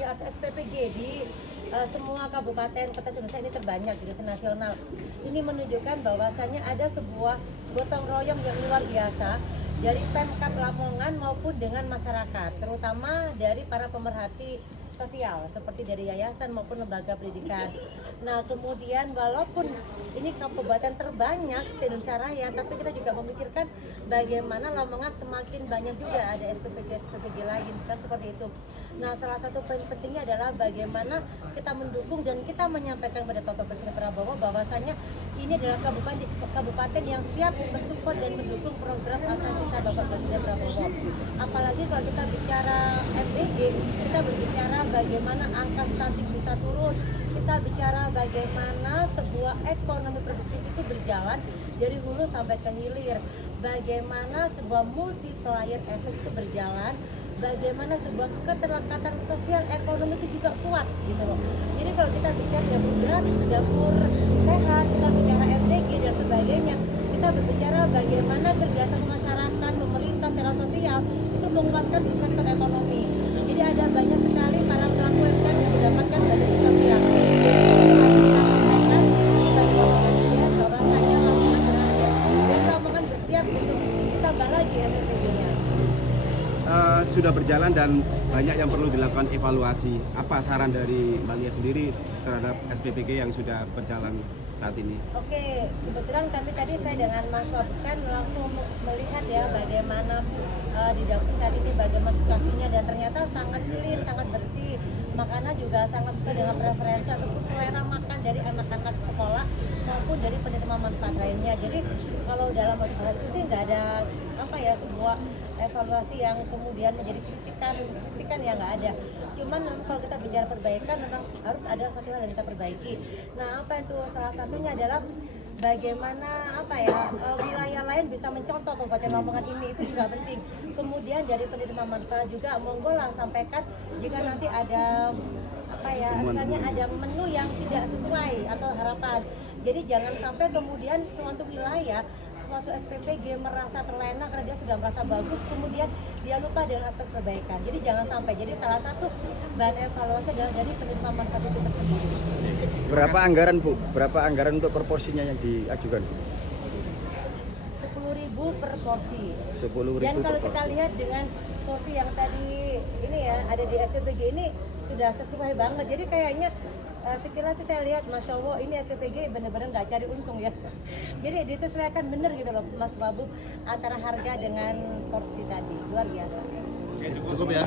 ya SPPG di semua kabupaten kota Indonesia ini terbanyak di nasional. Ini menunjukkan bahwasannya ada sebuah gotong royong yang luar biasa dari Pemkab Lamongan maupun dengan masyarakat, terutama dari para pemerhati sosial seperti dari yayasan maupun lembaga pendidikan. Nah, kemudian walaupun ini kabupaten terbanyak di Indonesia Raya, tapi kita juga memikirkan bagaimana Lamongan semakin banyak juga ada SPPG lain, kan seperti itu. Nah, salah satu poin pentingnya adalah bagaimana kita mendukung dan kita menyampaikan kepada Bapak Presiden Prabowo bahwasanya ini adalah kabupaten yang siap mensupport dan mendukung program Astra Bapak Presiden Prabowo. Apalagi kalau kita bicara MBG, kita berbicara bagaimana angka stunting bisa turun, kita bicara bagaimana sebuah ekonomi produktif itu berjalan dari hulu sampai ke hilir, bagaimana sebuah multiplier effect itu berjalan, bagaimana sebuah keterlekatan sosial ekonomi itu juga kuat gitu loh. Jadi kalau kita bicara dapur gratis, dapur sehat, kita bicara MDG dan sebagainya, kita berbicara bagaimana kerjasama masyarakat, pemerintah secara sosial itu menguatkan sektor ekonomi. Jadi ada banyak sekali para pelaku UMKM yang mendapatkan bantuan sosial. Bahwasanya Lamongan berhasil dan Lamongan bersiap untuk ditambah lagi SPPG-nya. Sudah berjalan dan banyak yang perlu dilakukan evaluasi. Apa saran dari Mbak Lia sendiri terhadap SPPG yang sudah berjalan saat ini? Oke, kebetulan kami tadi saya dengan Mas Wabub kan langsung melihat ya bagaimana di dapur saat ini bagaimana situasinya, dan ternyata sangat clean, sangat bersih. Makanan juga sangat sesuai dengan preferensi ataupun selera makan dari anak-anak sekolah maupun dari penerima manfaat lainnya. Jadi kalau dalam hal itu sih nggak ada sebuah evaluasi yang kemudian menjadi kritikan yang nggak ada. Cuman kalau kita bicara perbaikan memang harus ada satu hal yang kita perbaiki. Nah, apa itu salah satunya adalah bagaimana wilayah lain bisa mencontoh Kabupaten Lamongan ini, itu juga penting. Kemudian dari penerima manfaat juga monggo lah sampaikan jika nanti ada misalnya ada menu yang tidak sesuai atau harapan. Jadi jangan sampai kemudian suatu wilayah, suatu SPPG merasa terlena karena dia sudah merasa bagus, kemudian dia lupa dengan aspek perbaikan. Jadi jangan sampai. Jadi salah satu bahan evaluasi adalah dari penerima manfaat itu tersendiri. Berapa anggaran Bu? Berapa anggaran untuk proporsinya yang diajukan Bu? 10.000 per porsi. 10.000 Dan kalau per kita porsi. lihat dengan porsi yang tadi ini ya ada di SPPG ini sudah sesuai banget. Jadi kayaknya sekilas saya lihat, Masya Allah, ini SPPG benar-benar nggak cari untung ya. Jadi disesuaikan bener gitu loh Mas Wabub antara harga dengan porsi tadi, luar biasa. Cukup ya.